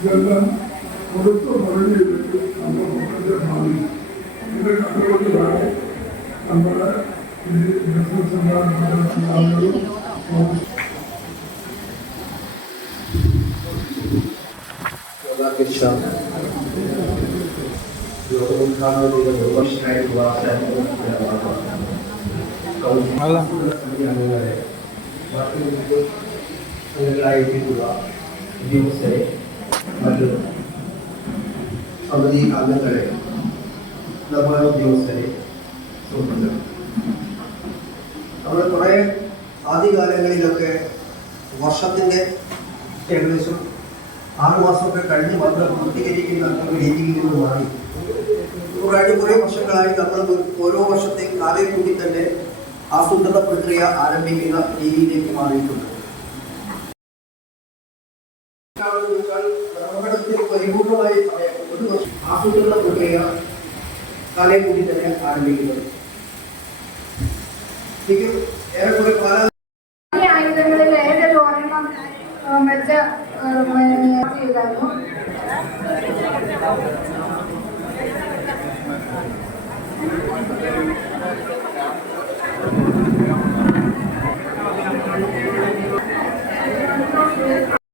ഇതെല്ലാം കൊടുത്ത പണിയിലേക്ക് നമ്മുടെ മക്കളുടെ ഭാവി ഇത് കണ്ടുകൊണ്ട് വേണം നമ്മുടെ ഈ ബിസിനസ് ആളുകളും ഉദ്യോഗസ്ഥരെ മറ്റ് സമിതി അംഗങ്ങളെ നിർമ്മാണ ഉദ്യോഗസ്ഥരെ സുഹൃത്തുക്കൾ, നമ്മൾ കുറേ ആദ്യകാലങ്ങളിലൊക്കെ വർഷത്തിൻ്റെ ഏകദേശം 6 മാസമൊക്കെ കഴിഞ്ഞ് മാത്രം പൂർത്തീകരിക്കുന്ന ഒരു രീതിയിൽ നിന്ന് മാറി കഴിഞ്ഞ കുറേ വർഷങ്ങളായി നമ്മൾ ഓരോ വർഷത്തെയും കാലേ കൂടി തന്നെ ആസൂത്രണ പ്രക്രിയ ആരംഭിക്കുന്ന രീതിയിലേക്ക് മാറിയിട്ടുണ്ട്. പരിപൂർണമായ സമയം ഒരു വർഷം ആസൂത്രണ പ്രക്രിയ കാലേ കൂടി തന്നെ ആരംഭിക്കുന്നത്. ഏറെക്കുറെ ആയുധങ്ങളിൽ ഏതൊരു ഒരെണ്ണം വെച്ച് ചെയ്തായിരുന്നു.